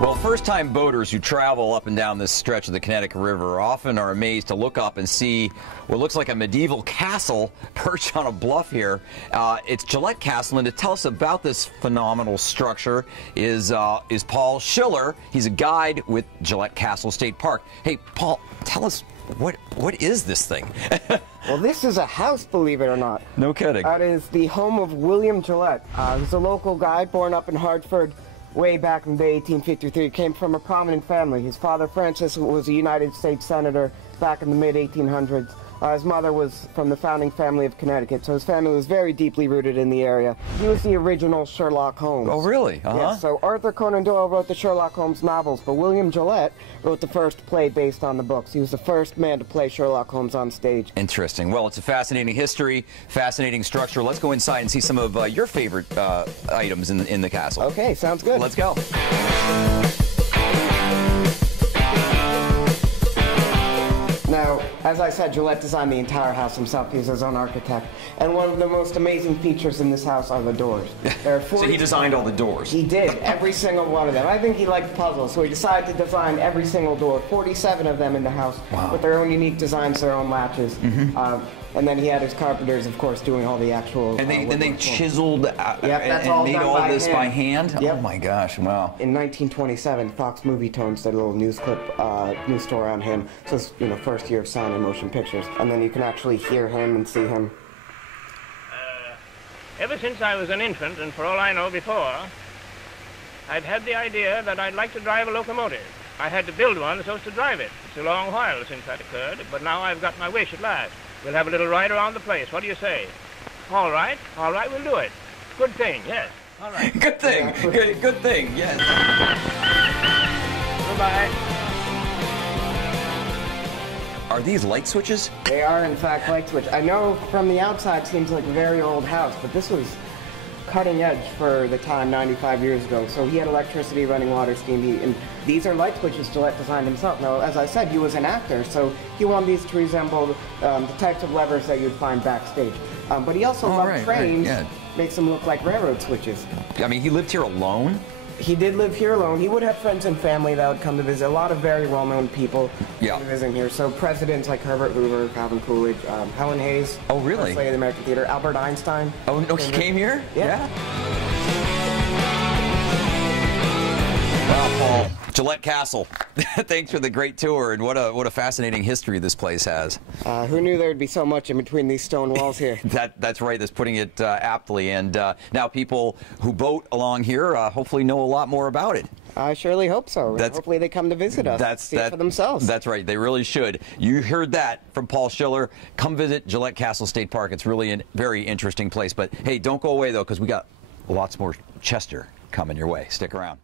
Well, first-time boaters who travel up and down this stretch of the Connecticut River often are amazed to look up and see what looks like a medieval castle perched on a bluff here. It's Gillette Castle, and to tell us about this phenomenal structure is Paul Schiller. He's a guide with Gillette Castle State Park. Hey, Paul, tell us, what is this thing? Well, this is a house, believe it or not. No kidding. It is the home of William Gillette. He was a local guy born up in Hartford way back in the 1853. He came from a prominent family. His father, Francis, was a United States Senator back in the mid-1800s. His mother was from the founding family of Connecticut, so his family was very deeply rooted in the area. He was the original Sherlock Holmes. Oh, really? Yes, so Arthur Conan Doyle wrote the Sherlock Holmes novels, but William Gillette wrote the first play based on the books. He was the first man to play Sherlock Holmes on stage. Interesting. Well, it's a fascinating history, fascinating structure. Let's go inside and see some of your favorite items in the castle. Okay, sounds good. Let's go. Now, as I said, Gillette designed the entire house himself. He's his own architect. And one of the most amazing features in this house are the doors. There are 40 So he designed all the doors? He did, every single one of them. I think he liked puzzles, so he decided to design every single door, 47 of them in the house, with their own unique designs, their own latches. And then he had his carpenters, of course, doing all the actual... And they chiseled and made all this by hand? Yep. Oh my gosh, wow. In 1927, Fox Movie Tones did a little news story on him. So it's, first year of sound and motion pictures. And then you can actually hear him and see him. Ever since I was an infant, and for all I know before, I've had the idea that I'd like to drive a locomotive. I had to build one so as to drive it. It's a long while since that occurred, but now I've got my wish at last. We'll have a little ride around the place. What do you say? All right, we'll do it. Good thing, yes. All right. Good thing, good thing, yes. Goodbye. Are these light switches? They are, in fact, light switch. I know from the outside it seems like a very old house, but this was cutting edge for the time 95 years ago. So he had electricity, running water, steam, and these are light switches Gillette designed himself. Now, as I said, he was an actor, so he wanted these to resemble the types of levers that you'd find backstage. But he also loved trains, makes them look like railroad switches. I mean, he lived here alone? He did live here alone. He would have friends and family that would come to visit. A lot of very well-known people visiting here. So presidents like Herbert Hoover, Calvin Coolidge, Helen Hayes. Oh, really? First Lady of the American Theater. Albert Einstein. Oh, no, he came here? Yeah. Wow, Paul. Gillette Castle. Thanks for the great tour, and what a fascinating history this place has. Who knew there would be so much in between these stone walls here? That's right. That's putting it aptly. And now people who boat along here hopefully know a lot more about it. I surely hope so. Hopefully they come to visit us, see it for themselves. That's right. They really should. You heard that from Paul Schiller. Come visit Gillette Castle State Park. It's really a very interesting place. But hey, don't go away though, because we got lots more Chester coming your way. Stick around.